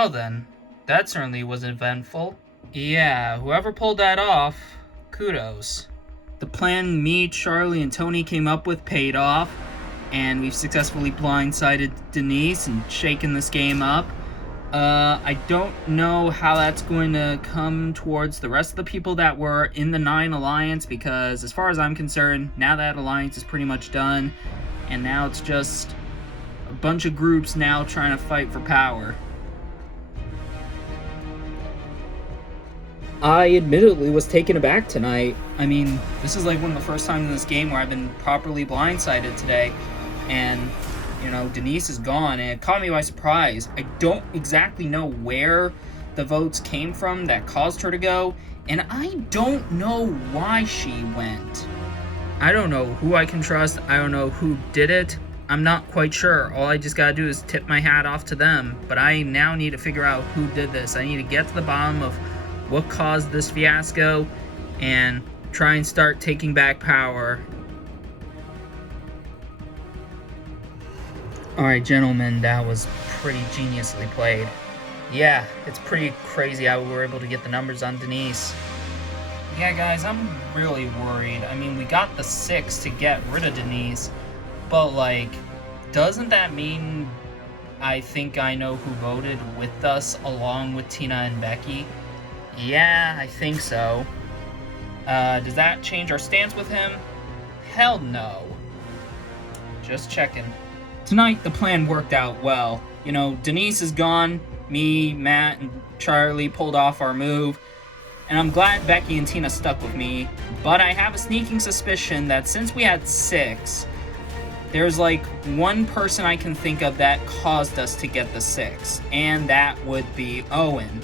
Well then, that certainly was eventful. Yeah, whoever pulled that off, kudos. The plan me, Charlie, and Tony came up with paid off, and we've successfully blindsided Denise and shaken this game up. I don't know how that's going to come towards the rest of the people that were in the 9 Alliance, because as far as I'm concerned, now that Alliance is pretty much done, and now it's just a bunch of groups now trying to fight for power. I admittedly was taken aback tonight. I mean, this is like one of the first times in this game where I've been properly blindsided today, and Denise is gone, and it caught me by surprise. I don't exactly know where the votes came from that caused her to go, and I don't know why she went. I don't know who I can trust. I don't know who did it. I'm not quite sure. All I just gotta do is tip my hat off to them, but I now need to figure out who did this. I need to get to the bottom of what caused this fiasco and try and start taking back power. Alright, gentlemen, that was pretty geniusly played. Yeah, it's pretty crazy how we were able to get the numbers on Denise. Yeah, guys, I'm really worried. I mean, we got the 6 to get rid of Denise, but, doesn't that mean I think I know who voted with us along with Tina and Becky? Yeah, I think so. Does that change our stance with him? Hell no. Just checking. Tonight, the plan worked out well. Denise is gone. Me, Matt, and Charlie pulled off our move. And I'm glad Becky and Tina stuck with me. But I have a sneaking suspicion that since we had 6, there's one person I can think of that caused us to get the 6. And that would be Owen.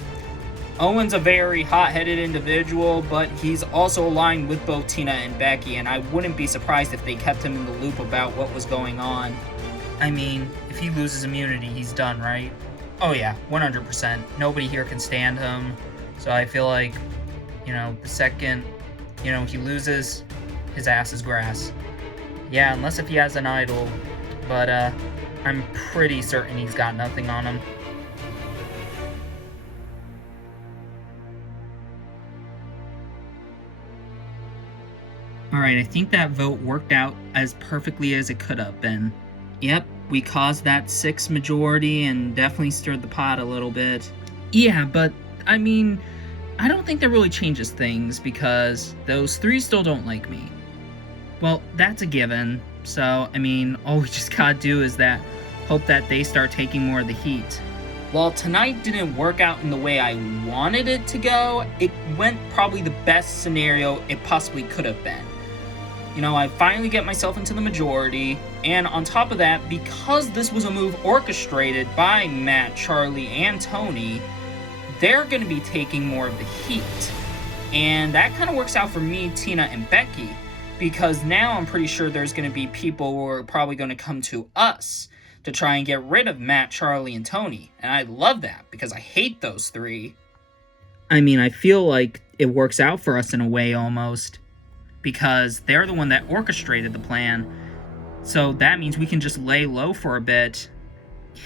Owen's a very hot-headed individual, but he's also aligned with both Tina and Becky, and I wouldn't be surprised if they kept him in the loop about what was going on. I mean, if he loses immunity, he's done, right? Oh yeah, 100%. Nobody here can stand him. So I feel like, the second, he loses, his ass is grass. Yeah, unless if he has an idol. But, I'm pretty certain he's got nothing on him. Alright, I think that vote worked out as perfectly as it could have been. Yep, we caused that 6 majority and definitely stirred the pot a little bit. Yeah, but, I mean, I don't think that really changes things because those 3 still don't like me. Well, that's a given, so, I mean, all we just gotta do is hope that they start taking more of the heat. While tonight didn't work out in the way I wanted it to go, it went probably the best scenario it possibly could have been. I finally get myself into the majority, and on top of that, because this was a move orchestrated by Matt, Charlie, and Tony, they're going to be taking more of the heat. And that kind of works out for me, Tina, and Becky, because now I'm pretty sure there's going to be people who are probably going to come to us to try and get rid of Matt, Charlie, and Tony. And I love that, because I hate those 3. I mean, I feel like it works out for us in a way, almost. Because they're the one that orchestrated the plan. So that means we can just lay low for a bit.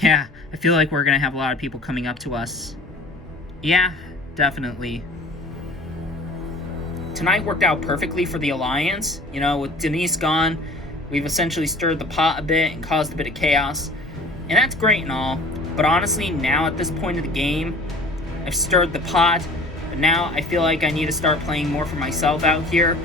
Yeah, I feel like we're going to have a lot of people coming up to us. Yeah, definitely. Tonight worked out perfectly for the Alliance. With Denise gone, we've essentially stirred the pot a bit and caused a bit of chaos. And that's great and all. But honestly, now at this point of the game, I've stirred the pot. But now I feel like I need to start playing more for myself out here.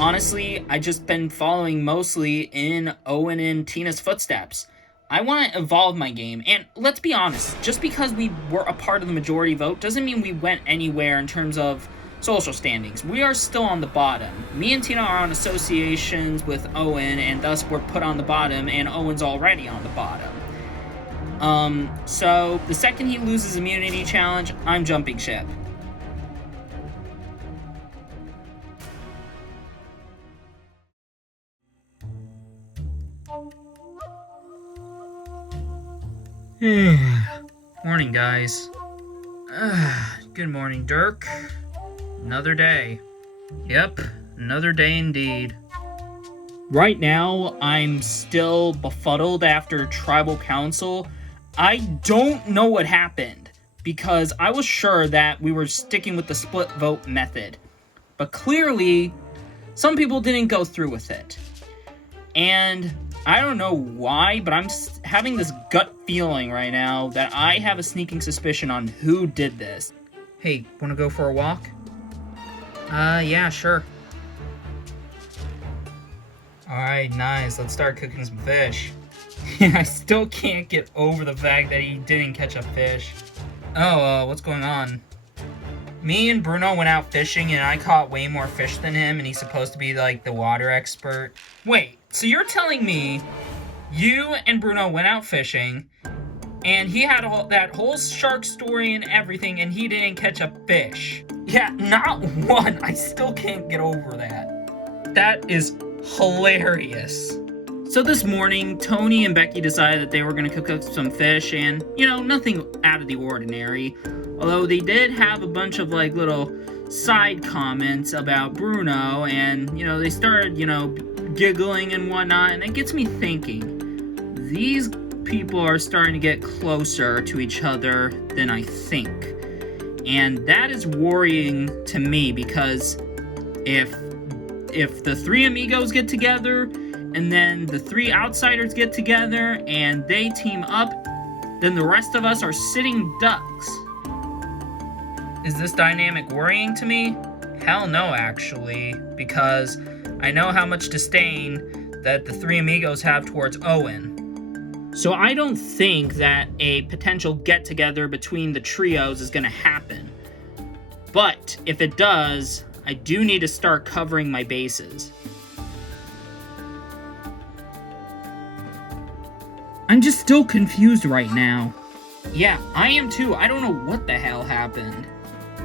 Honestly, I've just been following mostly in Owen and Tina's footsteps. I want to evolve my game, and let's be honest, just because we were a part of the majority vote doesn't mean we went anywhere in terms of social standings. We are still on the bottom. Me and Tina are on associations with Owen, and thus we're put on the bottom, and Owen's already on the bottom. So the second he loses immunity challenge, I'm jumping ship. Morning, guys. Good morning, Dirk. Another day. Yep, another day indeed. Right now, I'm still befuddled after Tribal Council. I don't know what happened, because I was sure that we were sticking with the split vote method. But clearly, some people didn't go through with it. And I don't know why, but I'm having this gut feeling right now that I have a sneaking suspicion on who did this. Hey, wanna go for a walk? Yeah, sure. Alright, nice. Let's start cooking some fish. I still can't get over the fact that he didn't catch a fish. Oh, what's going on? Me and Bruno went out fishing and I caught way more fish than him, and he's supposed to be like the water expert. Wait, so you're telling me you and Bruno went out fishing and he had that whole shark story and everything and he didn't catch a fish? Yeah, not one. I still can't get over that. That is hilarious. So this morning, Tony and Becky decided that they were going to cook up some fish, and, you know, nothing out of the ordinary. Although they did have a bunch of, like, little side comments about Bruno, and, you know, they started, you know, giggling and whatnot, and it gets me thinking. These people are starting to get closer to each other than I think. And that is worrying to me, because if the three amigos get together, and then the three outsiders get together, and they team up, then the rest of us are sitting ducks. Is this dynamic worrying to me? Hell no, actually, because I know how much disdain that the three amigos have towards Owen. So I don't think that a potential get-together between the trios is gonna happen. But if it does, I do need to start covering my bases. I'm just still confused right now. Yeah, I am too. I don't know what the hell happened.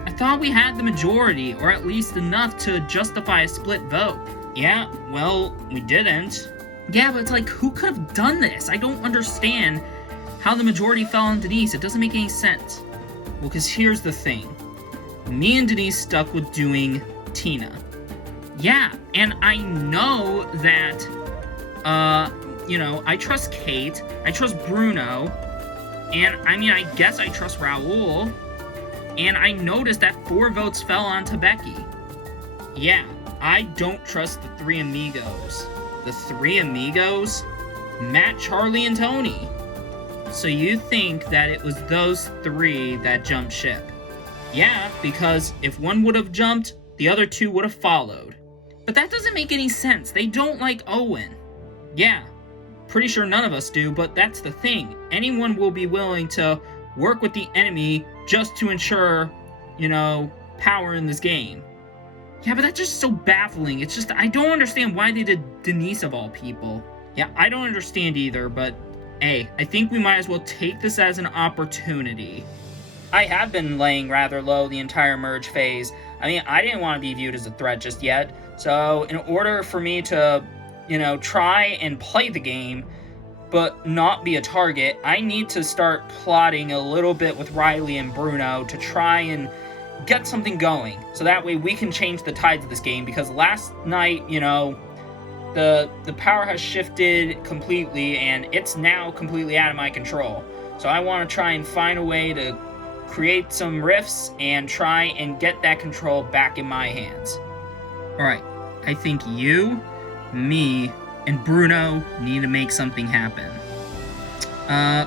I thought we had the majority, or at least enough to justify a split vote. Yeah, well, we didn't. Yeah, but it's like, who could have done this? I don't understand how the majority fell on Denise. It doesn't make any sense. Well, because here's the thing. Me and Denise stuck with doing Tina. Yeah, and I know that, you know, I trust Kate, I trust Bruno, and I mean, I guess I trust Raul, and I noticed that 4 votes fell onto Becky. Yeah, I don't trust the 3 amigos. The 3 amigos? Matt, Charlie, and Tony. So you think that it was those 3 that jumped ship? Yeah, because if one would have jumped, the other 2 would have followed. But that doesn't make any sense. They don't like Owen. Yeah. Pretty sure none of us do, but that's the thing. Anyone will be willing to work with the enemy just to ensure, you know, power in this game. Yeah, but that's just so baffling. It's just, I don't understand why they did Denise of all people. Yeah, I don't understand either, but hey, I think we might as well take this as an opportunity. I have been laying rather low the entire merge phase. I mean, I didn't want to be viewed as a threat just yet, so in order for me to, you know, try and play the game, but not be a target, I need to start plotting a little bit with Riley and Bruno to try and get something going. So that way we can change the tides of this game, because last night, you know, the power has shifted completely, and it's now completely out of my control. So I want to try and find a way to create some rifts and try and get that control back in my hands. Alright, I think you, me, and Bruno need to make something happen.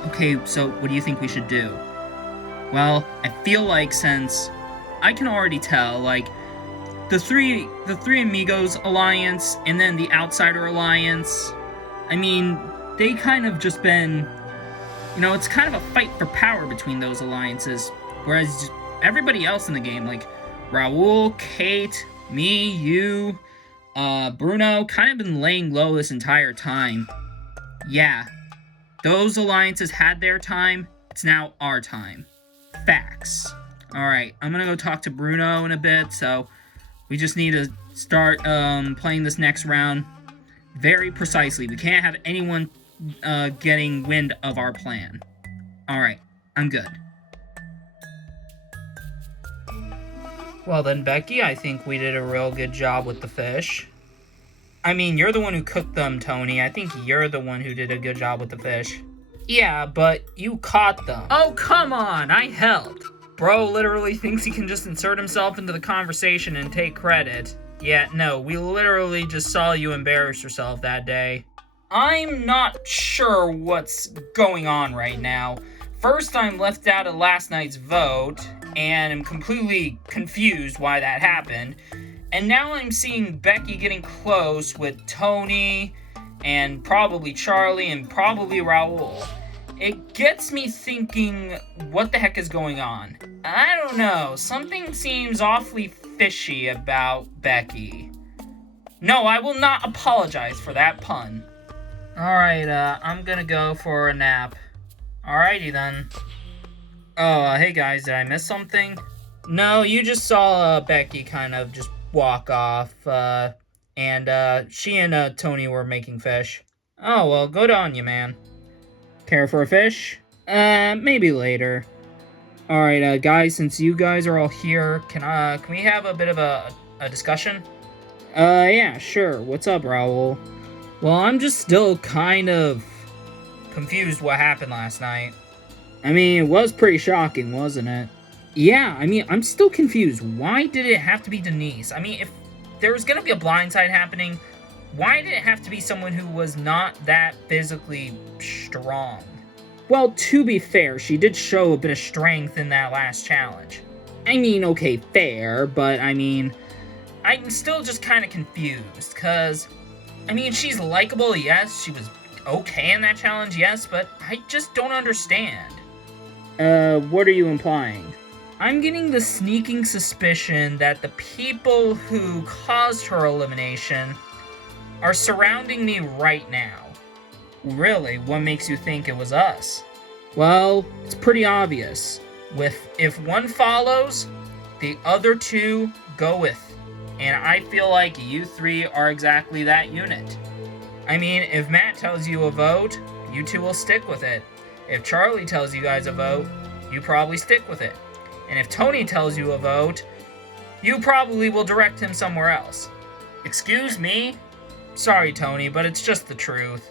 Okay, so what do you think we should do? Well, I feel like since I can already tell, like, the three Amigos Alliance and then the Outsider Alliance, I mean, they kind of just been, you know, it's kind of a fight for power between those alliances, whereas everybody else in the game, like Raul, Kate, me, you, Bruno, kind of been laying low this entire time. Yeah, those alliances had their time, it's now our time. Facts. Alright, I'm gonna go talk to Bruno in a bit, so we just need to start playing this next round very precisely. We can't have anyone getting wind of our plan. Alright, I'm good. Well then, Becky, I think we did a real good job with the fish. I mean, you're the one who cooked them, Tony. I think you're the one who did a good job with the fish. Yeah, but you caught them. Oh, come on, I helped. Bro literally thinks he can just insert himself into the conversation and take credit. Yeah, no, we literally just saw you embarrass yourself that day. I'm not sure what's going on right now. First, I'm left out of last night's vote, and I'm completely confused why that happened. And now I'm seeing Becky getting close with Tony, and probably Charlie, and probably Raul. It gets me thinking, what the heck is going on? I don't know, something seems awfully fishy about Becky. No, I will not apologize for that pun. Alright, I'm gonna go for a nap. Alrighty then. Oh, hey guys, did I miss something? No, you just saw Becky kind of just walk off, and she and Tony were making fish. Oh, well, good on you, man. Care for a fish? Maybe later. Alright, guys, since you guys are all here, can we have a bit of a discussion? Yeah, sure. What's up, Raul? Well, I'm just still kind of confused what happened last night. I mean, it was pretty shocking, wasn't it? Yeah, I mean, I'm still confused. Why did it have to be Denise? I mean, if there was gonna be a blindside happening, why did it have to be someone who was not that physically strong? Well, to be fair, she did show a bit of strength in that last challenge. I mean, okay, fair, but I mean, I'm still just kind of confused, because, I mean, she's likable, yes, she was okay in that challenge, yes, but I just don't understand. What are you implying? I'm getting the sneaking suspicion that the people who caused her elimination are surrounding me right now. Really, what makes you think it was us? Well, it's pretty obvious. If one follows, the other two go with. And I feel like you three are exactly that unit. I mean, if Matt tells you a vote, you two will stick with it. If Charlie tells you guys a vote, you probably stick with it. And if Tony tells you a vote, you probably will direct him somewhere else. Excuse me? Sorry, Tony, but it's just the truth.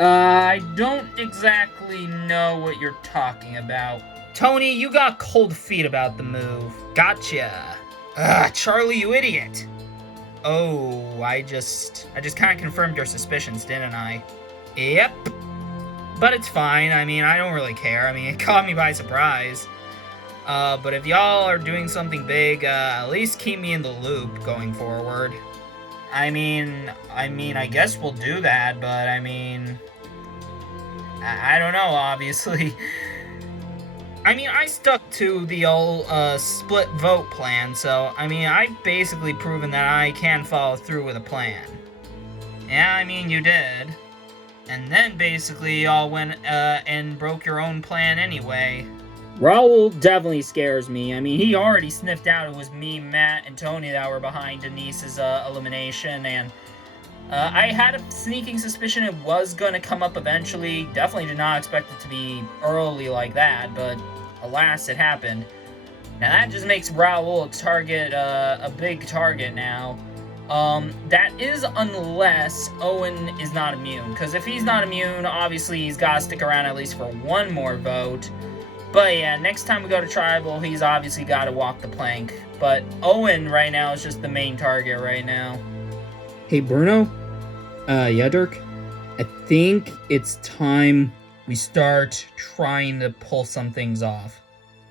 I don't exactly know what you're talking about. Tony, you got cold feet about the move. Gotcha. Charlie, you idiot. Oh, I just kind of confirmed your suspicions, didn't I? Yep. But it's fine. I mean, I don't really care. I mean, it caught me by surprise. But if y'all are doing something big, at least keep me in the loop going forward. I mean, I guess we'll do that, but I mean, I don't know, obviously. I mean, I stuck to the old, split vote plan, so, I mean, I've basically proven that I can follow through with a plan. Yeah, I mean, you did. And then, basically, y'all went, and broke your own plan anyway. Raul definitely scares me. I mean, he already sniffed out it was me, Matt, and Tony that were behind Denise's, elimination, and, I had a sneaking suspicion it was going to come up eventually. Definitely did not expect it to be early like that, but alas, it happened. Now that just makes Raul a big target now. That is unless Owen is not immune, because if he's not immune, obviously he's got to stick around at least for one more vote. But yeah, next time we go to Tribal, he's obviously got to walk the plank. But Owen right now is just the main target right now. Hey, Bruno? Yeah, Dirk? I think it's time we start trying to pull some things off.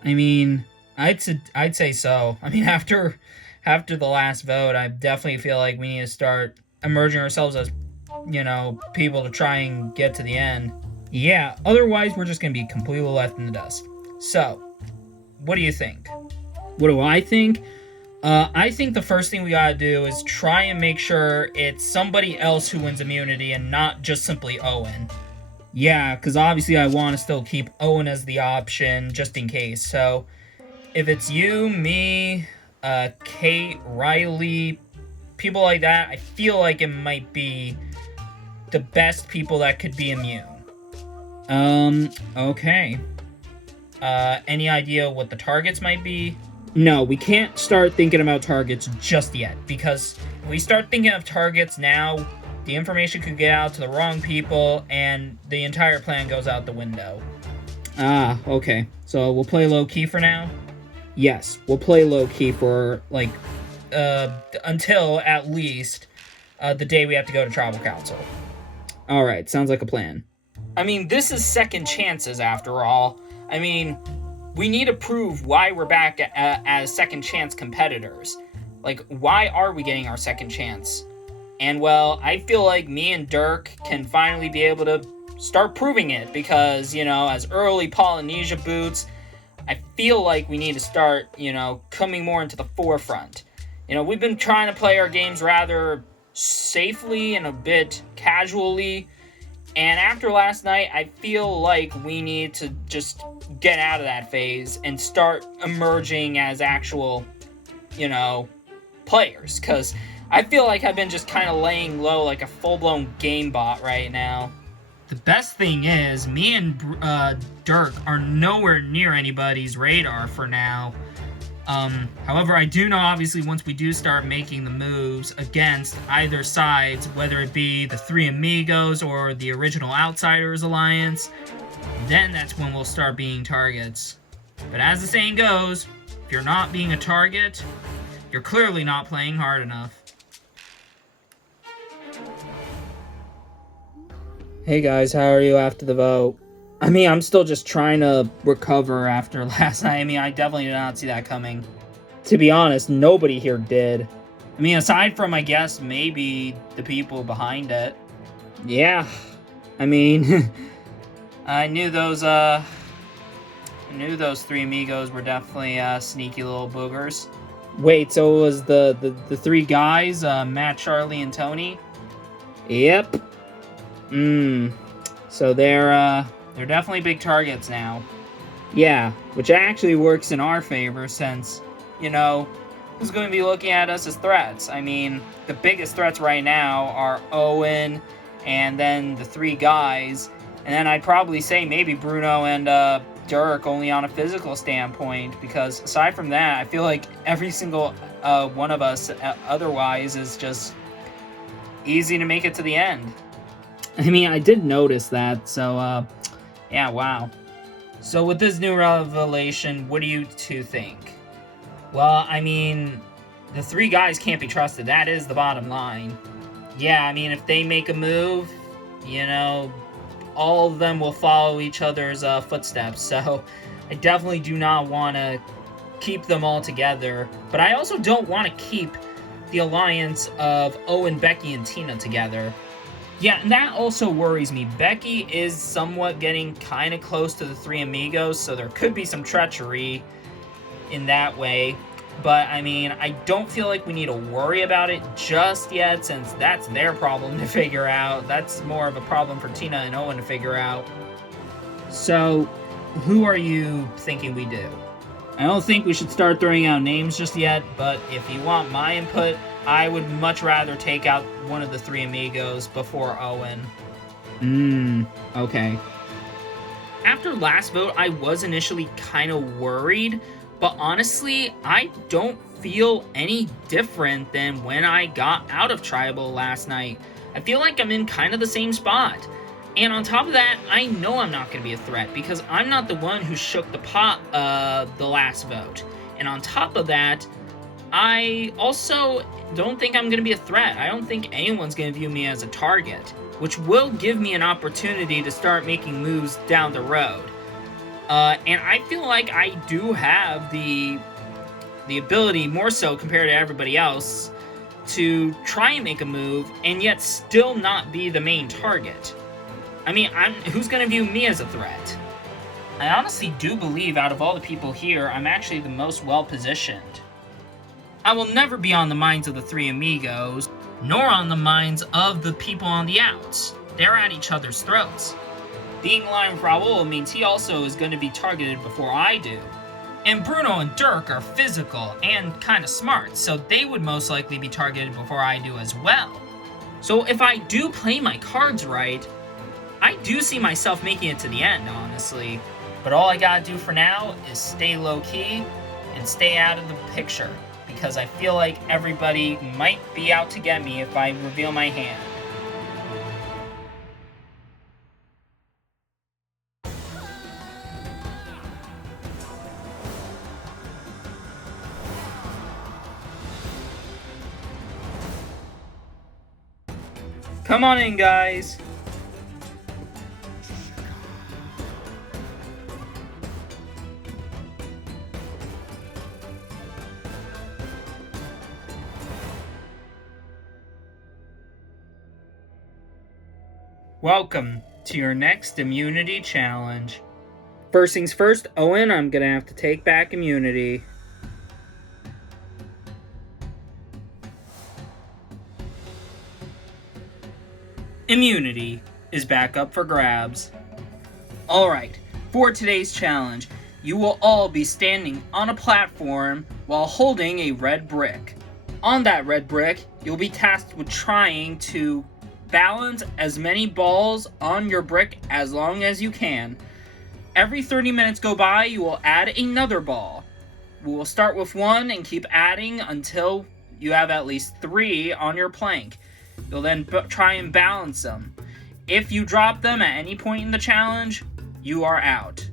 I mean, I'd say so. I mean, after the last vote, I definitely feel like we need to start emerging ourselves as, you know, people to try and get to the end. Yeah, otherwise we're just going to be completely left in the dust. So, what do you think? What do I think? I think the first thing we gotta do is try and make sure it's somebody else who wins immunity and not just simply Owen. Yeah, because obviously I want to still keep Owen as the option just in case. So, if it's you, me, Kate, Riley, people like that, I feel like it might be the best people that could be immune. Okay. Any idea what the targets might be? No, we can't start thinking about targets just yet, because if we start thinking of targets now, the information could get out to the wrong people, and the entire plan goes out the window. Ah, okay. So we'll play low-key for now? Yes, we'll play low-key for, like, until, at least, the day we have to go to Tribal Council. Alright, sounds like a plan. I mean, this is second chances, after all. I mean, we need to prove why we're back as second chance competitors. Like, why are we getting our second chance? And, well, I feel like me and Dirk can finally be able to start proving it, because, you know, as early Polynesia boots, I feel like we need to start, you know, coming more into the forefront. You know, we've been trying to play our games rather safely and a bit casually, and after last night, I feel like we need to just get out of that phase and start emerging as actual, you know, players, because I feel like I've been just kind of laying low like a full-blown game bot right now. The best thing is, me and Dirk are nowhere near anybody's radar for now. However, I do know, obviously, once we do start making the moves against either sides, whether it be the Three Amigos or the original Outsiders Alliance, then that's when we'll start being targets. But as the saying goes, if you're not being a target, you're clearly not playing hard enough. Hey guys, how are you after the vote? I mean, I'm still just trying to recover after last night. I mean, I definitely did not see that coming. To be honest, nobody here did. I mean, aside from, I guess, maybe the people behind it. Yeah. I mean, I knew those Three Amigos were definitely sneaky little boogers. Wait, so it was the three guys, Matt, Charlie, and Tony? Yep. So they're definitely big targets now. Yeah, which actually works in our favor since, you know, who's going to be looking at us as threats? I mean, the biggest threats right now are Owen and then the three guys, and then I'd probably say maybe Bruno and Dirk only on a physical standpoint, because aside from that, I feel like every single one of us otherwise is just easy to make it to the end. I mean, I did notice that, so, yeah, wow. So with this new revelation, what do you two think? Well, I mean, the three guys can't be trusted. That is the bottom line. Yeah, I mean, if they make a move, you know, all of them will follow each other's footsteps. So I definitely do not want to keep them all together. But I also don't want to keep the alliance of Owen, Becky, and Tina together. Yeah, and that also worries me. Becky is somewhat getting kind of close to the Three Amigos, so there could be some treachery in that way. But, I mean, I don't feel like we need to worry about it just yet, since that's their problem to figure out. That's more of a problem for Tina and Owen to figure out. So, who are you thinking we do? I don't think we should start throwing out names just yet, but if you want my input, I would much rather take out one of the Three Amigos before Owen. Okay. After last vote, I was initially kind of worried, but honestly, I don't feel any different than when I got out of Tribal last night. I feel like I'm in kind of the same spot. And on top of that, I know I'm not going to be a threat, because I'm not the one who shook the pot the last vote. And on top of that, I also don't think I'm going to be a threat. I don't think anyone's going to view me as a target, which will give me an opportunity to start making moves down the road. And I feel like I do have the ability, more so compared to everybody else, to try and make a move and yet still not be the main target. I mean, who's going to view me as a threat? I honestly do believe out of all the people here, I'm actually the most well-positioned. I will never be on the minds of the Three Amigos, nor on the minds of the people on the outs. They're at each other's throats. Being aligned with Raul means he also is going to be targeted before I do. And Bruno and Dirk are physical and kind of smart, so they would most likely be targeted before I do as well. So if I do play my cards right, I do see myself making it to the end, honestly. But all I gotta do for now is stay low-key and stay out of the picture, because I feel like everybody might be out to get me if I reveal my hand. Come on in, guys. Welcome to your next immunity challenge. First things first, Owen, I'm gonna have to take back immunity. Immunity is back up for grabs. Alright, for today's challenge, you will all be standing on a platform while holding a red brick. On that red brick, you'll be tasked with trying to balance as many balls on your brick as long as you can. Every 30 minutes go by, you will add another ball. We will start with one and keep adding until you have at least 3 on your plank. You'll then try and balance them. If you drop them at any point in the challenge, you are out.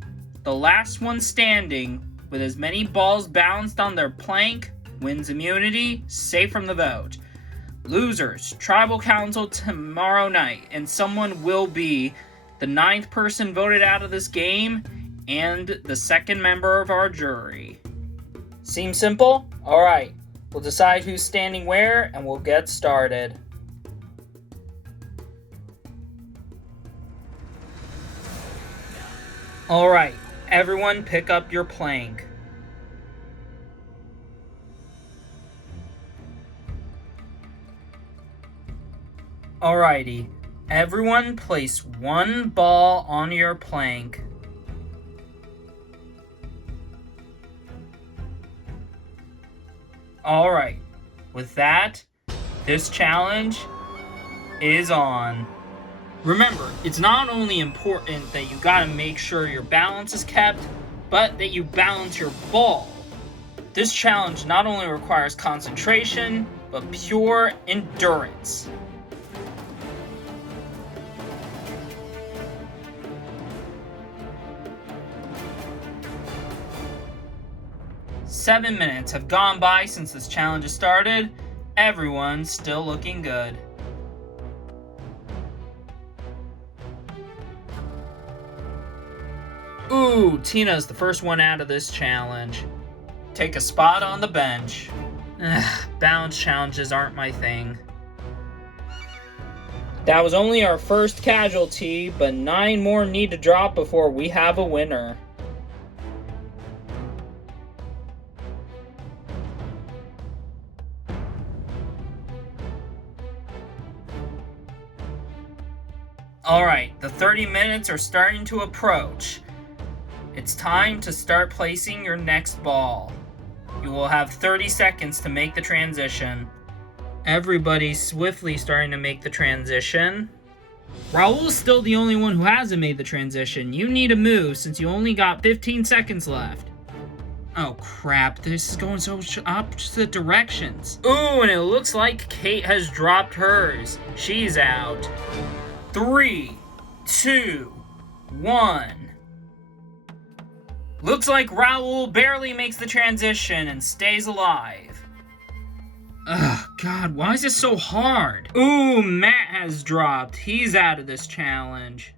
The last one standing with as many balls balanced on their plank wins immunity, safe from the vote. Losers, tribal council tomorrow night, and someone will be the 9th person voted out of this game and the 2nd member of our jury. Seems simple? Alright, we'll decide who's standing where and we'll get started. Alright, everyone pick up your plank. Alrighty, everyone place one ball on your plank. Alright, with that, this challenge is on. Remember, it's not only important that you gotta make sure your balance is kept, but that you balance your ball. This challenge not only requires concentration, but pure endurance. Seven minutes have gone by since this challenge has started. Everyone's still looking good. Ooh, Tina's the first one out of this challenge. Take a spot on the bench. Balance challenges aren't my thing. That was only our first casualty, but 9 more need to drop before we have a winner. Alright, the 30 minutes are starting to approach. It's time to start placing your next ball. You will have 30 seconds to make the transition. Everybody's swiftly starting to make the transition. Raul's still the only one who hasn't made the transition. You need to move since you only got 15 seconds left. Oh crap, this is going so opposite directions. Ooh, and it looks like Kate has dropped hers. She's out. 3, 2, 1. Looks like Raul barely makes the transition and stays alive. Ugh, God, why is this so hard? Ooh, Matt has dropped. He's out of this challenge.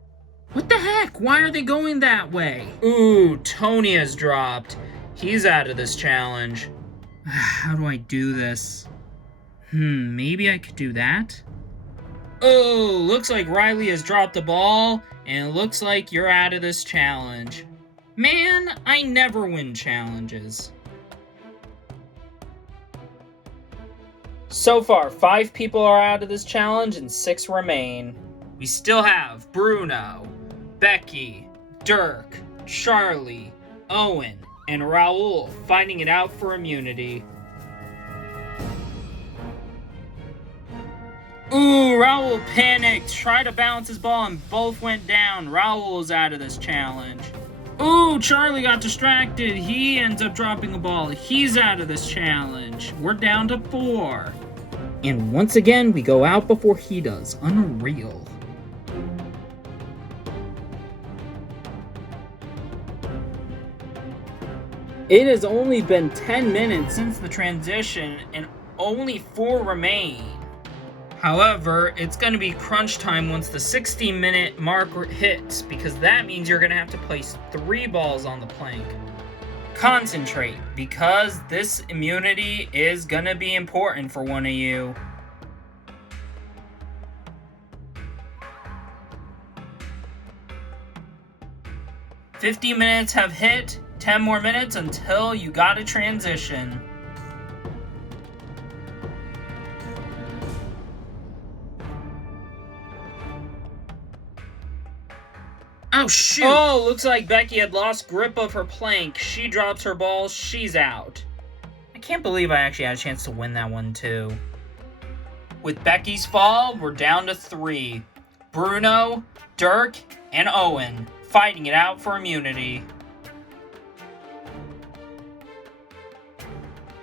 What the heck? Why are they going that way? Ooh, Tony has dropped. He's out of this challenge. How do I do this? Maybe I could do that? Oh, looks like Riley has dropped the ball, and it looks like you're out of this challenge. Man, I never win challenges. So far, 5 people are out of this challenge and 6 remain. We still have Bruno, Becky, Dirk, Charlie, Owen, and Raul fighting it out for immunity. Ooh, Raul panicked, tried to balance his ball and both went down. Raul is out of this challenge. Ooh, Charlie got distracted. He ends up dropping a ball. He's out of this challenge. We're down to 4. And once again, we go out before he does. Unreal. It has only been 10 minutes since the transition, and only 4 remain. However, it's going to be crunch time once the 60-minute mark hits, because that means you're going to have to place 3 balls on the plank. Concentrate, because this immunity is going to be important for one of you. "50 minutes have hit, 10 more minutes until you gotta transition." Oh shoot! Oh, looks like Becky had lost grip of her plank. She drops her ball, she's out. I can't believe I actually had a chance to win that one too. With Becky's fall, we're down to 3. Bruno, Dirk, and Owen fighting it out for immunity.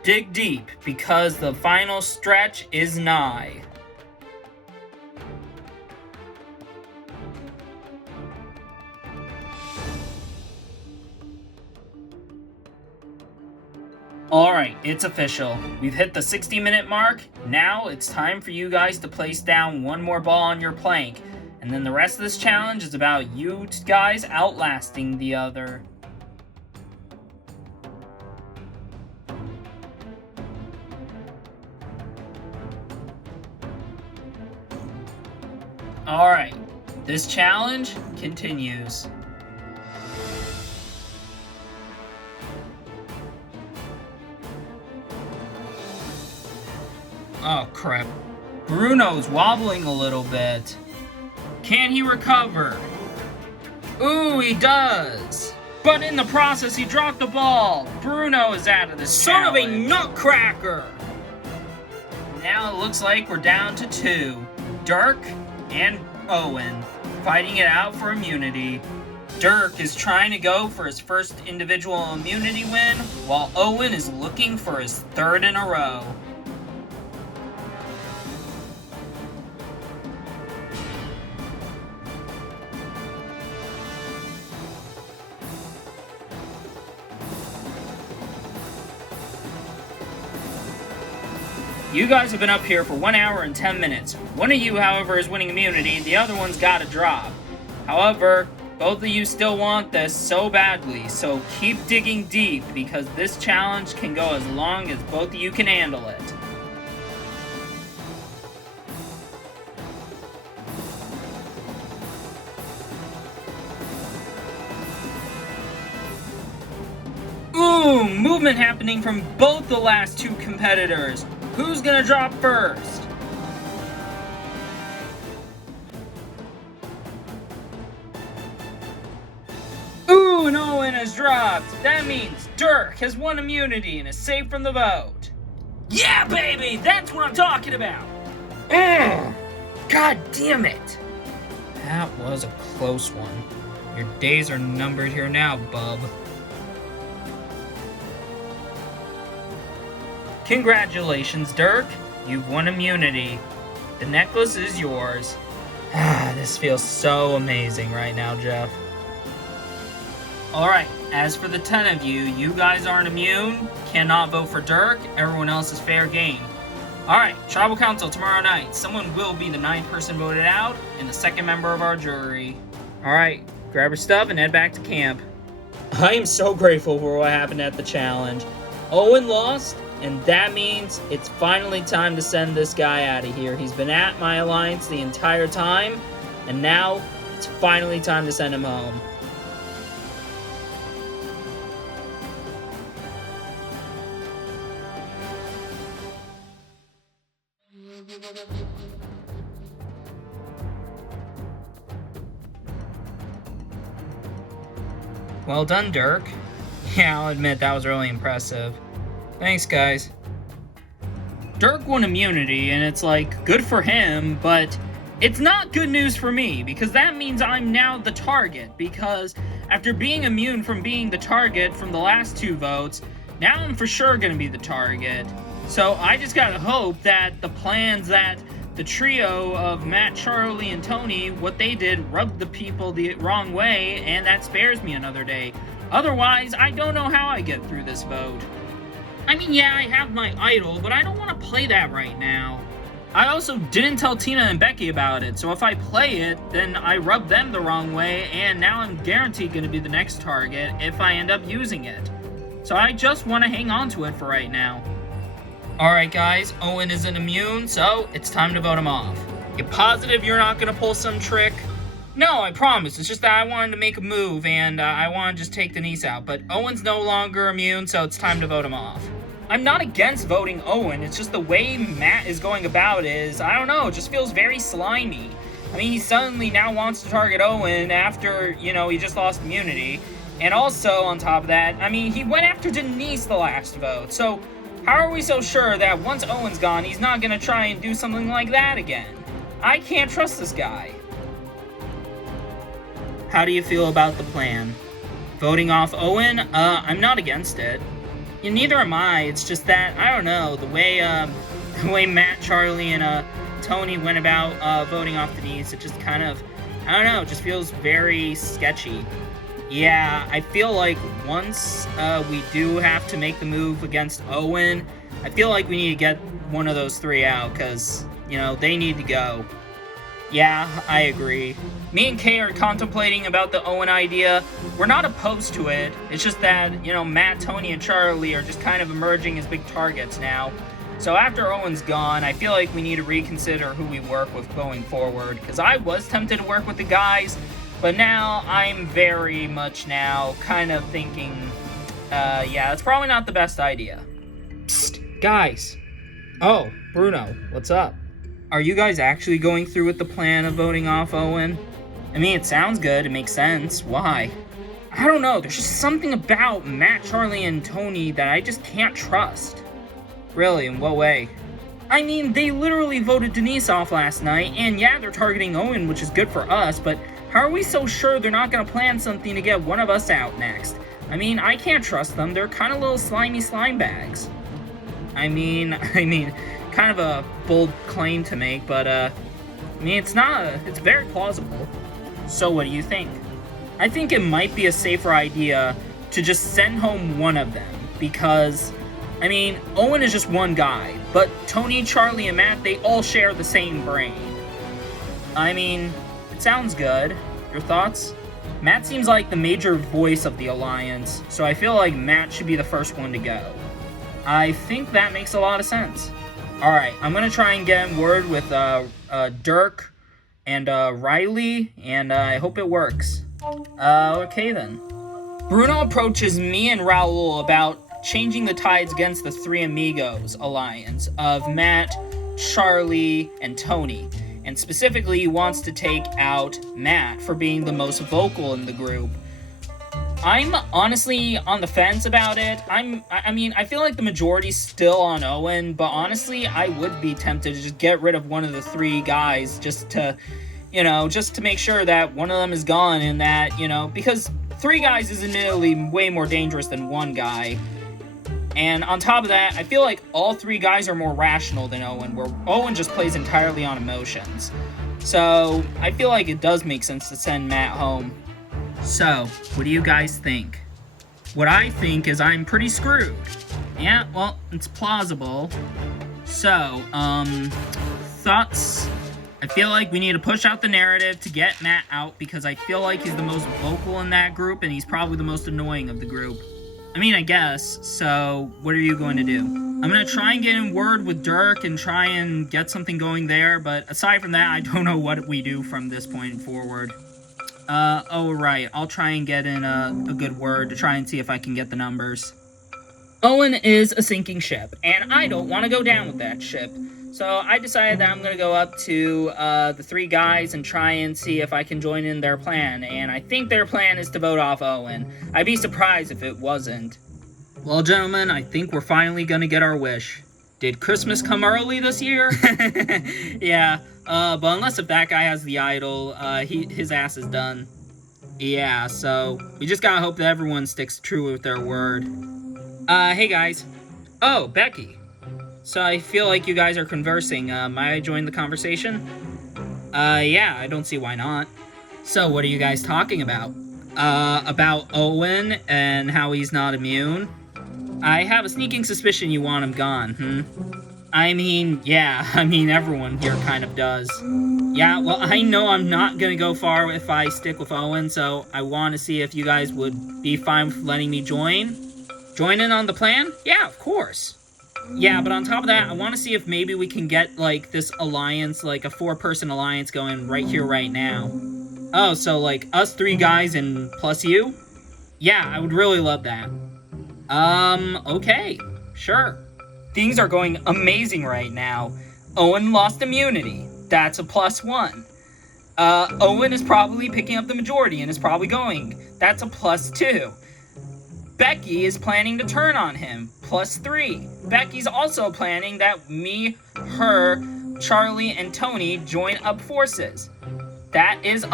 Dig deep, because the final stretch is nigh. Alright, it's official. We've hit the 60-minute mark. Now it's time for you guys to place down one more ball on your plank. And then the rest of this challenge is about you guys outlasting the other. Alright, this challenge continues. Oh crap. Bruno's wobbling a little bit. Can he recover? Ooh, he does! But in the process, he dropped the ball! Bruno is out of this challenge. Son of a nutcracker! Now it looks like we're down to 2. Dirk and Owen fighting it out for immunity. Dirk is trying to go for his first individual immunity win, while Owen is looking for his 3rd in a row. You guys have been up here for 1 hour and 10 minutes. One of you, however, is winning immunity, the other one's got a drop. However, both of you still want this so badly, so keep digging deep, because this challenge can go as long as both of you can handle it. Ooh, movement happening from both the last 2 competitors. Who's gonna drop first? Ooh, and Owen has dropped. That means Dirk has won immunity and is safe from the vote. Yeah, baby! That's what I'm talking about! Ugh! God damn it! That was a close one. Your days are numbered here now, bub. Congratulations, Dirk. You've won immunity. The necklace is yours. This feels so amazing right now, Jeff. Alright, as for the 10 of you, you guys aren't immune, cannot vote for Dirk, everyone else is fair game. Alright, Tribal Council tomorrow night. Someone will be the 9th person voted out, and the 2nd member of our jury. Alright, grab your stuff and head back to camp. I am so grateful for what happened at the challenge. Owen lost, and that means it's finally time to send this guy out of here. He's been at my alliance the entire time, and now it's finally time to send him home. Well done, Dirk. Yeah, I'll admit that was really impressive. Thanks, guys. Dirk won immunity, and it's like, good for him, but it's not good news for me, because that means I'm now the target, because after being immune from being the target from the last 2 votes, now I'm for sure gonna be the target. So I just gotta hope that the plans that the trio of Matt, Charlie, and Tony, what they did rubbed the people the wrong way, and that spares me another day. Otherwise, I don't know how I get through this vote. I mean, yeah, I have my idol, but I don't want to play that right now. I also didn't tell Tina and Becky about it, so if I play it, then I rub them the wrong way, and now I'm guaranteed going to be the next target if I end up using it. So I just want to hang on to it for right now. Alright guys, Owen isn't immune, so it's time to vote him off. You positive you're not going to pull some trick? No, I promise. It's just that I wanted to make a move, and I want to just take Denise out. But Owen's no longer immune, so it's time to vote him off. I'm not against voting Owen. It's just the way Matt is going about is, I don't know, it just feels very slimy. I mean, he suddenly now wants to target Owen after, you know, he just lost immunity. And also, on top of that, I mean, he went after Denise the last vote. So, how are we so sure that once Owen's gone, he's not going to try and do something like that again? I can't trust this guy. How do you feel about the plan? Voting off Owen? I'm not against it. Yeah, neither am I. It's just that, I don't know, the way Matt, Charlie, and Tony went about voting off Denise, it just kind of, I don't know, it just feels very sketchy. Yeah, I feel like once we do have to make the move against Owen, I feel like we need to get one of those three out, because, you know, they need to go. Yeah, I agree. Me and Kay are contemplating about the Owen idea. We're not opposed to it. It's just that, you know, Matt, Tony, and Charlie are just kind of emerging as big targets now. So after Owen's gone, I feel like we need to reconsider who we work with going forward. Because I was tempted to work with the guys, but now I'm very much now kind of thinking, yeah, that's probably not the best idea. Psst, guys. Oh, Bruno, what's up? Are you guys actually going through with the plan of voting off Owen? I mean, it sounds good, it makes sense. Why? I don't know, there's just something about Matt, Charlie, and Tony that I just can't trust. Really, in what way? I mean, they literally voted Denise off last night, and yeah, they're targeting Owen, which is good for us, but how are we so sure they're not gonna plan something to get one of us out next? I mean, I can't trust them, they're kind of little slimy slime bags. I mean, kind of a bold claim to make, but, I mean, it's very plausible. So what do you think? I think it might be a safer idea to just send home one of them, because, I mean, Owen is just one guy, but Tony, Charlie, and Matt, they all share the same brain. I mean, it sounds good. Your thoughts? Matt seems like the major voice of the Alliance, so I feel like Matt should be the first one to go. I think that makes a lot of sense. Alright, I'm gonna try and get in word with Dirk and Riley, and I hope it works. Okay then. Bruno approaches me and Raul about changing the tides against the Three Amigos alliance of Matt, Charlie, and Tony. And specifically, he wants to take out Matt for being the most vocal in the group. I'm honestly on the fence about it. I mean, I feel like the majority's still on Owen, but honestly, I would be tempted to just get rid of one of the three guys just to, you know, just to make sure that one of them is gone and that, you know, because three guys is admittedly way more dangerous than one guy. And on top of that, I feel like all three guys are more rational than Owen, where Owen just plays entirely on emotions. So, I feel like it does make sense to send Matt home. So, what do you guys think? What I think is I'm pretty screwed. Yeah, well, it's plausible. So, thoughts? I feel like we need to push out the narrative to get Matt out because I feel like he's the most vocal in that group and he's probably the most annoying of the group. I mean, I guess, so what are you going to do? I'm going to try and get in word with Dirk and try and get something going there, but aside from that, I don't know what we do from this point forward. Oh, right. I'll try and get in a good word to try and see if I can get the numbers. Owen is a sinking ship, and I don't want to go down with that ship. So I decided that I'm going to go up to the three guys and try and see if I can join in their plan. And I think their plan is to vote off Owen. I'd be surprised if it wasn't. Well, gentlemen, I think we're finally going to get our wish. Did Christmas come early this year? Yeah, but unless if that guy has the idol, his ass is done. Yeah, so we just gotta hope that everyone sticks true with their word. Hey guys. Oh, Becky. So I feel like you guys are conversing. May I join the conversation? Yeah, I don't see why not. So what are you guys talking about? About Owen and how he's not immune? I have a sneaking suspicion you want him gone, I mean, yeah, everyone here kind of does. Yeah, well, I know I'm not gonna go far if I stick with Owen, so I want to see if you guys would be fine with letting me join. Join in on the plan? Yeah, of course. Yeah, but on top of that, I want to see if maybe we can get, like, this alliance, like a 4-person alliance going right here, right now. Oh, so, like, us 3 guys and plus you? Yeah, I would really love that. Okay, sure. Things are going amazing right now. Owen lost immunity. That's a +1. Owen is probably picking up the majority and is probably going. That's a +2. Becky is planning to turn on him. +3. Becky's also planning that me, her, Charlie, and Tony join up forces. That is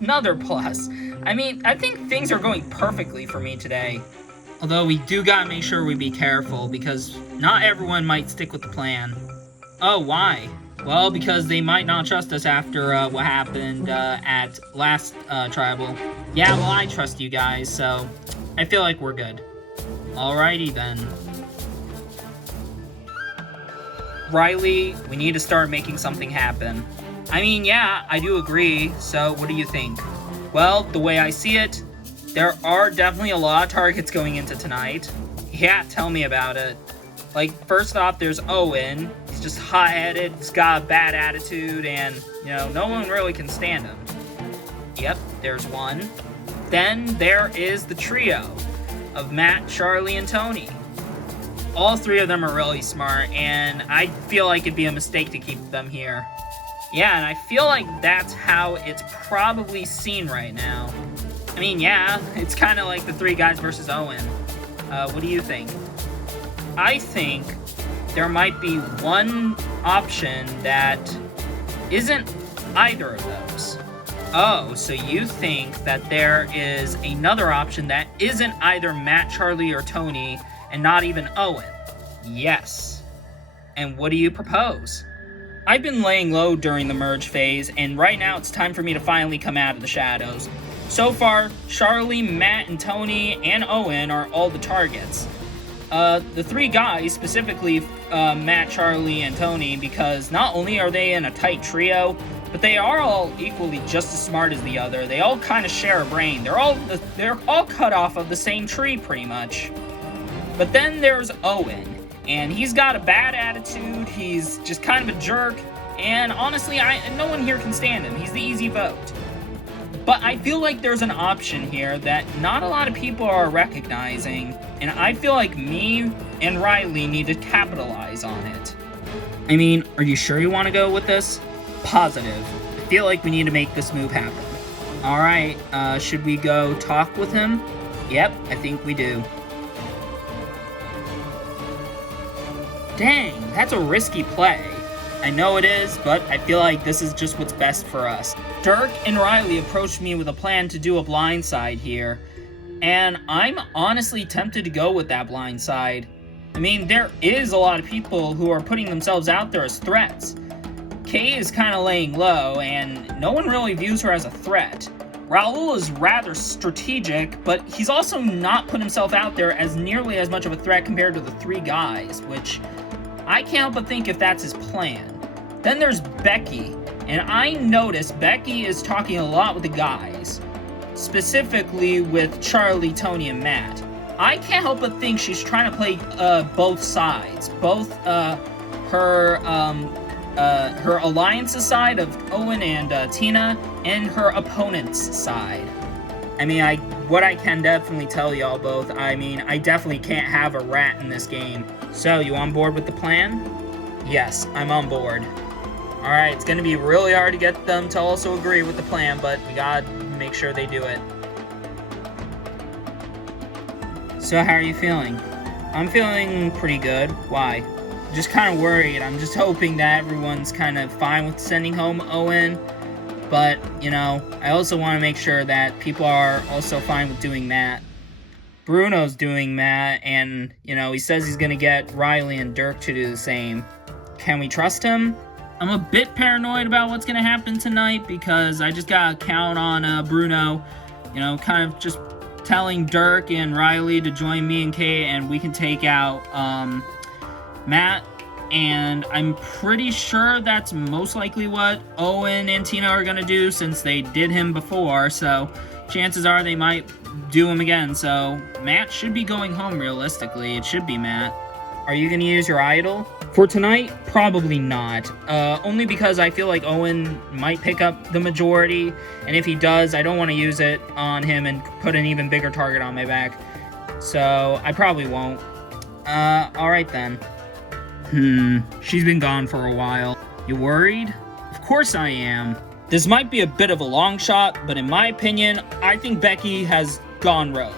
another plus. I mean, I think things are going perfectly for me today. Although we do gotta make sure we be careful, because not everyone might stick with the plan. Oh, why? Well, because they might not trust us after what happened at last tribal. Yeah, well, I trust you guys, so I feel like we're good. Alrighty then. Riley, we need to start making something happen. I mean, yeah, I do agree, so what do you think? Well, the way I see it, there are definitely a lot of targets going into tonight. Yeah, tell me about it. Like, first off, there's Owen. He's just hot-headed, he's got a bad attitude, and, you know, no one really can stand him. Yep, there's one. Then there is the trio of Matt, Charlie, and Tony. All 3 of them are really smart, and I feel like it'd be a mistake to keep them here. Yeah, and I feel like that's how it's probably seen right now. I mean, yeah, it's kind of like the 3 guys versus Owen. What do you think? I think there might be one option that isn't either of those. Oh, so you think that there is another option that isn't either Matt, Charlie, or Tony, and not even Owen? Yes. And what do you propose? I've been laying low during the merge phase, and right now it's time for me to finally come out of the shadows. So far, Charlie, Matt, and Tony, and Owen are all the targets. The 3 guys, specifically Matt, Charlie, and Tony, because not only are they in a tight trio, but they are all equally just as smart as the other. They all kind of share a brain. They're all cut off of the same tree, pretty much. But then there's Owen, and he's got a bad attitude. He's just kind of a jerk, and honestly, no one here can stand him. He's the easy vote. But I feel like there's an option here that not a lot of people are recognizing, and I feel like me and Riley need to capitalize on it. I mean, are you sure you want to go with this? Positive. I feel like we need to make this move happen. Alright, should we go talk with him? Yep, I think we do. Dang, that's a risky play. I know it is, but I feel like this is just what's best for us. Dirk and Riley approached me with a plan to do a blindside here, and I'm honestly tempted to go with that blindside. I mean, there is a lot of people who are putting themselves out there as threats. Kay is kind of laying low, and no one really views her as a threat. Raul is rather strategic, but he's also not put himself out there as nearly as much of a threat compared to the 3 guys, which I can't help but think if that's his plan. Then there's Becky, and I noticed Becky is talking a lot with the guys, specifically with Charlie, Tony, and Matt. I can't help but think she's trying to play both sides, both her alliance's side of Owen and Tina, and her opponent's side. I mean, what I can definitely tell y'all both, I mean, I definitely can't have a rat in this game. So, you on board with the plan? Yes, I'm on board. Alright, it's gonna be really hard to get them to also agree with the plan, but we gotta make sure they do it. So, how are you feeling? I'm feeling pretty good. Why? Just kind of worried. I'm just hoping that everyone's kind of fine with sending home Owen. But, you know, I also want to make sure that people are also fine with doing that. Bruno's doing that, and, you know, he says he's going to get Riley and Dirk to do the same. Can we trust him? I'm a bit paranoid about what's going to happen tonight because I just got to count on Bruno, you know, kind of just telling Dirk and Riley to join me and Kate, and we can take out Matt, and I'm pretty sure that's most likely what Owen and Tina are gonna do since they did him before, so chances are they might do him again. So Matt should be going home realistically. It should be Matt. Are you gonna use your idol? For tonight, probably not. Only because I feel like Owen might pick up the majority, and if he does, I don't want to use it on him and put an even bigger target on my back. So I probably won't. Alright then. She's been gone for a while. You worried? Of course I am. This might be a bit of a long shot, but in my opinion, I think Becky has gone rogue.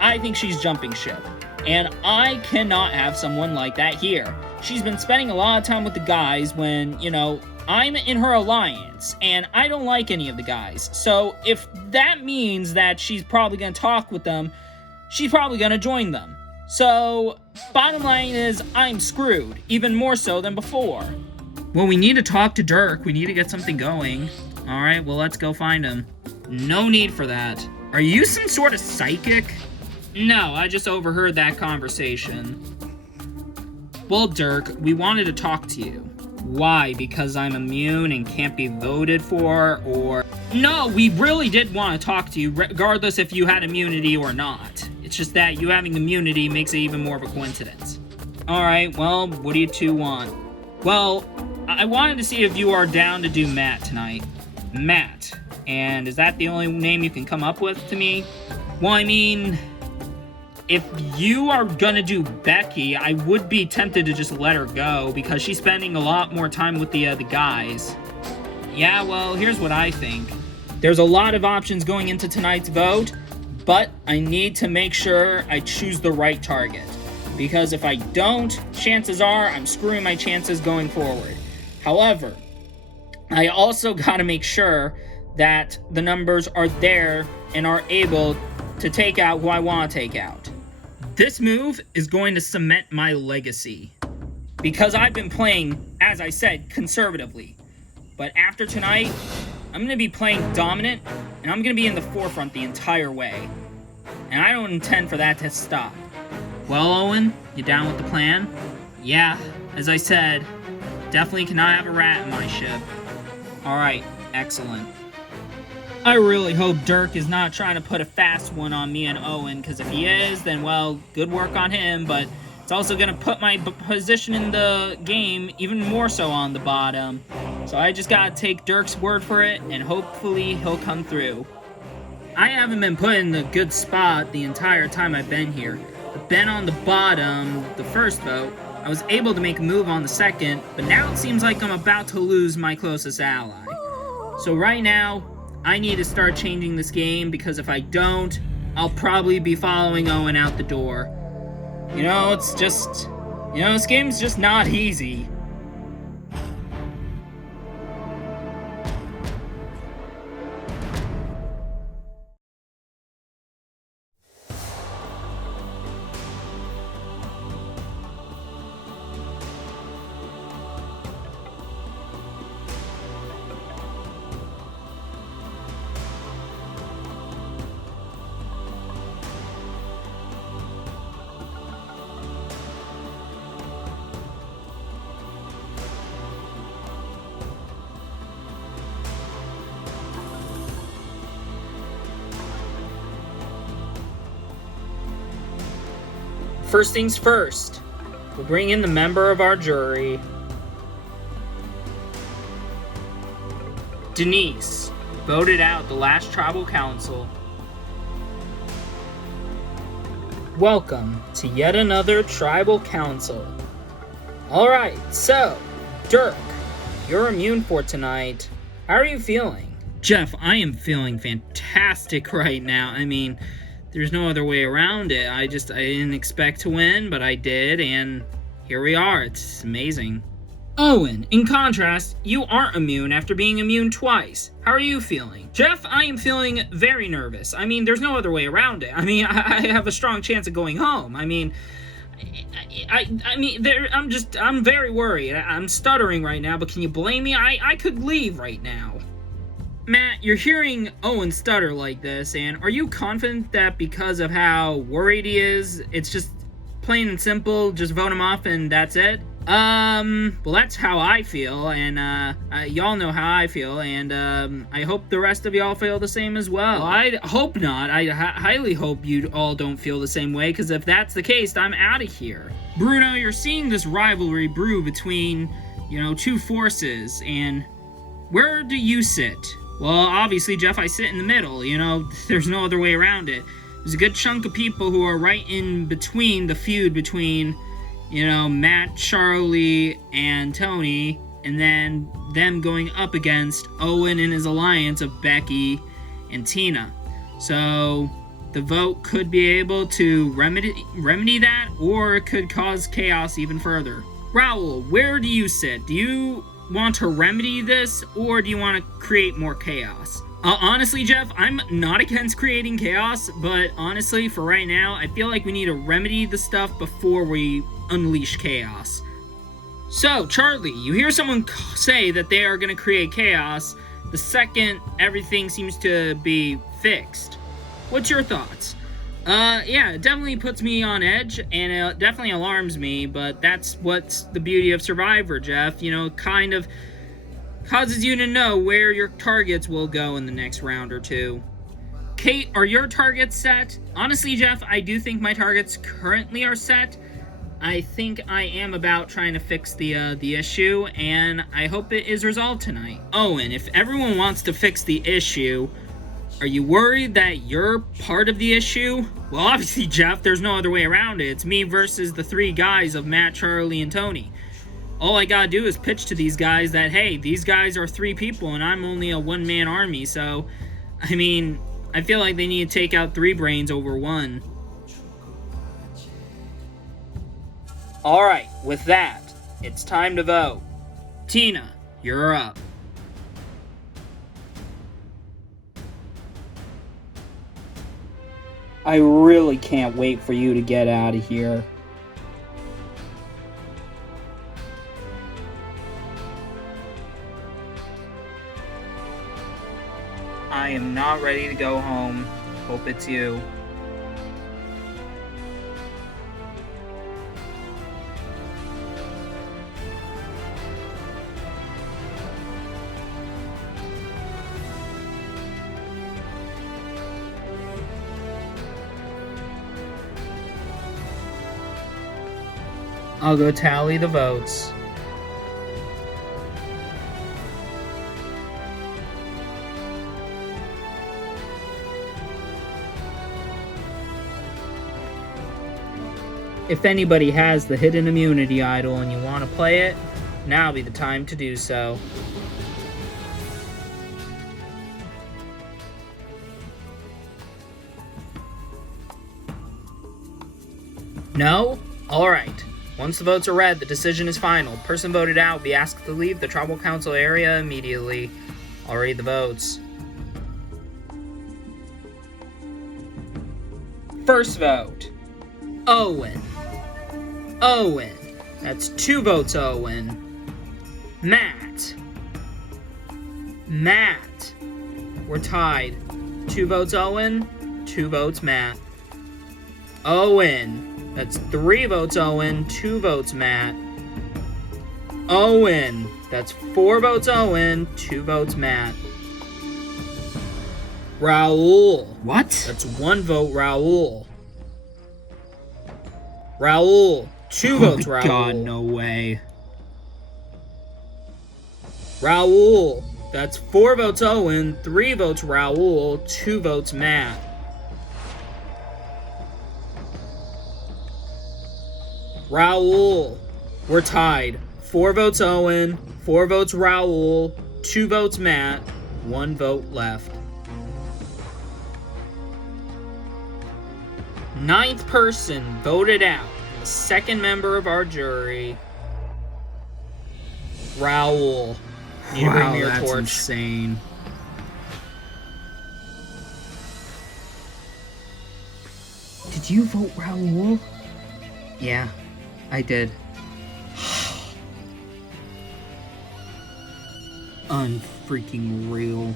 I think she's jumping ship. And I cannot have someone like that here. She's been spending a lot of time with the guys when, you know, I'm in her alliance, and I don't like any of the guys. So if that means that she's probably going to talk with them, she's probably going to join them. So, bottom line is, I'm screwed, even more so than before. Well, we need to talk to Dirk. We need to get something going. Alright, well, let's go find him. No need for that. Are you some sort of psychic? No, I just overheard that conversation. Well, Dirk, we wanted to talk to you. Why? Because I'm immune and can't be voted for, or... No, we really did want to talk to you, regardless if you had immunity or not. It's just that you having immunity makes it even more of a coincidence. Alright, well, what do you two want? Well, I wanted to see if you are down to do Matt tonight. Matt. And is that the only name you can come up with to me? Well, I mean... If you are gonna do Becky, I would be tempted to just let her go, because she's spending a lot more time with the guys. Yeah, well, here's what I think. There's a lot of options going into tonight's vote, but I need to make sure I choose the right target. Because if I don't, chances are I'm screwing my chances going forward. However, I also gotta make sure that the numbers are there and are able to take out who I want to take out. This move is going to cement my legacy. Because I've been playing, as I said, conservatively. But after tonight, I'm going to be playing dominant, and I'm going to be in the forefront the entire way. And I don't intend for that to stop. Well, Owen, you down with the plan? Yeah, as I said, definitely cannot have a rat in my ship. Alright, excellent. I really hope Dirk is not trying to put a fast one on me and Owen, because if he is, then, well, good work on him, but it's also going to put my position in the game even more so on the bottom. So I just got to take Dirk's word for it, and hopefully he'll come through. I haven't been put in a good spot the entire time I've been here. I've been on the bottom the first vote. I was able to make a move on the second, but now it seems like I'm about to lose my closest ally. So right now, I need to start changing this game, because if I don't, I'll probably be following Owen out the door. You know, it's just... You know, this game's just not easy. First things first, we'll bring in the member of our jury. Denise, voted out the last tribal council. Welcome to yet another tribal council. Alright, so, Dirk, you're immune for tonight. How are you feeling? Jeff, I am feeling fantastic right now. I mean, there's no other way around it. I didn't expect to win, but I did, and here we are. It's amazing. Owen, in contrast, you aren't immune after being immune twice. How are you feeling? Jeff, I am feeling very nervous. I mean, there's no other way around it. I mean, I have a strong chance of going home. I mean, I'm very worried. I'm stuttering right now, but can you blame me? I could leave right now. Matt, you're hearing Owen stutter like this, and are you confident that because of how worried he is, it's just plain and simple, just vote him off and that's it? Well, that's how I feel, and, y'all know how I feel, and, I hope the rest of y'all feel the same as well. I hope not. I highly hope you all don't feel the same way, because if that's the case, I'm out of here. Bruno, you're seeing this rivalry brew between, you know, two forces, and where do you sit? Well, obviously, Jeff, I sit in the middle, you know, there's no other way around it. There's a good chunk of people who are right in between the feud between, you know, Matt, Charlie, and Tony, and then them going up against Owen and his alliance of Becky and Tina. So the vote could be able to remedy that, or it could cause chaos even further. Raul, where do you sit? Do you want to remedy this, or do you want to create more chaos? Honestly, Jeff, I'm not against creating chaos, but honestly, for right now, I feel like we need to remedy the stuff before we unleash chaos. So, Charlie, you hear someone say that they are going to create chaos the second everything seems to be fixed. What's your thoughts? Yeah, it definitely puts me on edge, and it definitely alarms me, but that's what's the beauty of Survivor, Jeff. You know, kind of causes you to know where your targets will go in the next round or two. Kate, are your targets set? Honestly, Jeff, I do think my targets currently are set. I think I am about trying to fix the issue, and I hope it is resolved tonight. Owen, if everyone wants to fix the issue, are you worried that you're part of the issue? Well, obviously, Jeff, there's no other way around it. It's me versus the three guys of Matt, Charlie, and Tony. All I gotta do is pitch to these guys that, hey, these guys are three people and I'm only a one-man army, so, I mean, I feel like they need to take out three brains over one. Alright, with that, it's time to vote. Tina, you're up. I really can't wait for you to get out of here. I am not ready to go home. Hope it's you. I'll go tally the votes. If anybody has the hidden immunity idol and you want to play it, now be the time to do so. No? Alright. Once the votes are read, the decision is final. Person voted out will be asked to leave the tribal council area immediately. I'll read the votes. First vote. Owen. Owen. That's 2 votes Owen. Matt. Matt. We're tied. 2 votes Owen, 2 votes Matt. Owen. That's 3 votes Owen, 2 votes Matt. Owen. That's 4 votes Owen, 2 votes Matt. Raul. What? That's 1 vote Raul. Raul. 2 votes Raul. God, no way. Raul. That's 4 votes Owen, 3 votes Raul, 2 votes Matt. Raul. We're tied. 4 votes Owen, 4 votes Raul, 2 votes Matt, 1 vote left. 9th person voted out. The 2nd member of our jury. Raul. You need to bring me your that's torch. Insane. Did you vote Raul? Yeah, I did. Unfreaking real.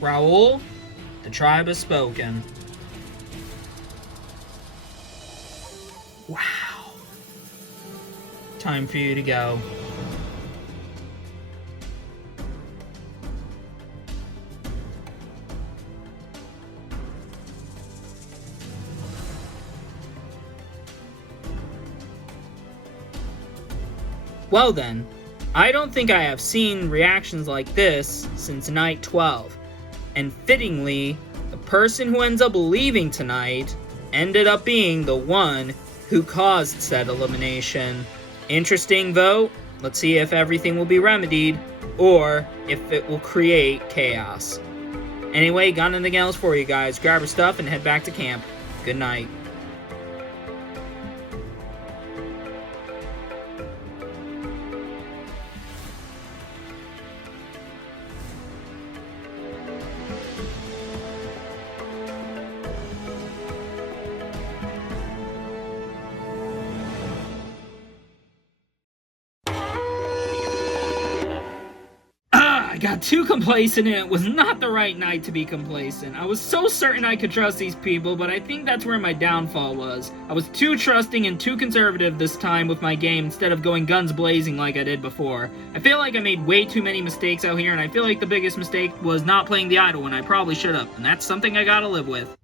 Raul, the tribe has spoken. Wow. Time for you to go. Well then, I don't think I have seen reactions like this since night 12. And fittingly, the person who ends up leaving tonight ended up being the one who caused said elimination. Interesting vote. Let's see if everything will be remedied, or if it will create chaos. Anyway, got nothing else for you guys. Grab your stuff and head back to camp. Good night. I got too complacent and it was not the right night to be complacent. I was so certain I could trust these people, but I think that's where my downfall was. I was too trusting and too conservative this time with my game instead of going guns blazing like I did before. I feel like I made way too many mistakes out here, and I feel like the biggest mistake was not playing the idol when I probably should have, and that's something I gotta live with.